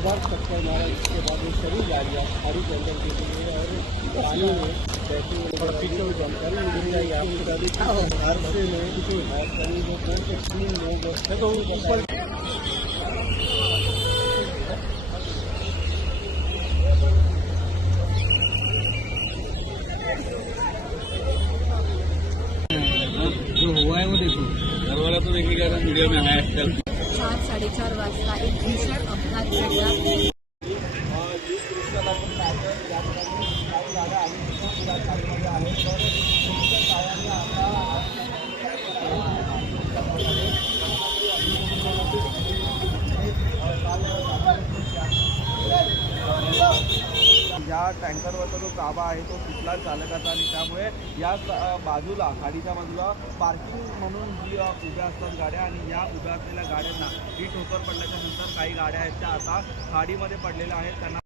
जोरदार टक्कर मारा, जिसके बाद ये सभी गाड़ियाँ खाड़ी के अंदर गिर गई और पानी में बैठी और पीछे जमकर गिर गई। आपको बता दें कि हादसे में करीब 2 से 3 लोग तो ऊपर जो हुआ है वो देखो, घर वाला तो देखिएगा मीडिया में है आजकल। 4-4:30 वाजता एक भीषण अपघात घडला। या टँकरवरचा जो ताबा आहे तो सुटला चालकाचा आणि त्यामुळे या बाजूला खाडीच्या बाजूला पार्किंग म्हणून जी उभ्या असतात गाड्या आणि या उभ्या असलेल्या गाड्यांना ही ठोकर पडल्याच्या नंतर काही गाड्या आहेत त्या आता खाडीमध्ये पडलेल्या आहेत, त्यांना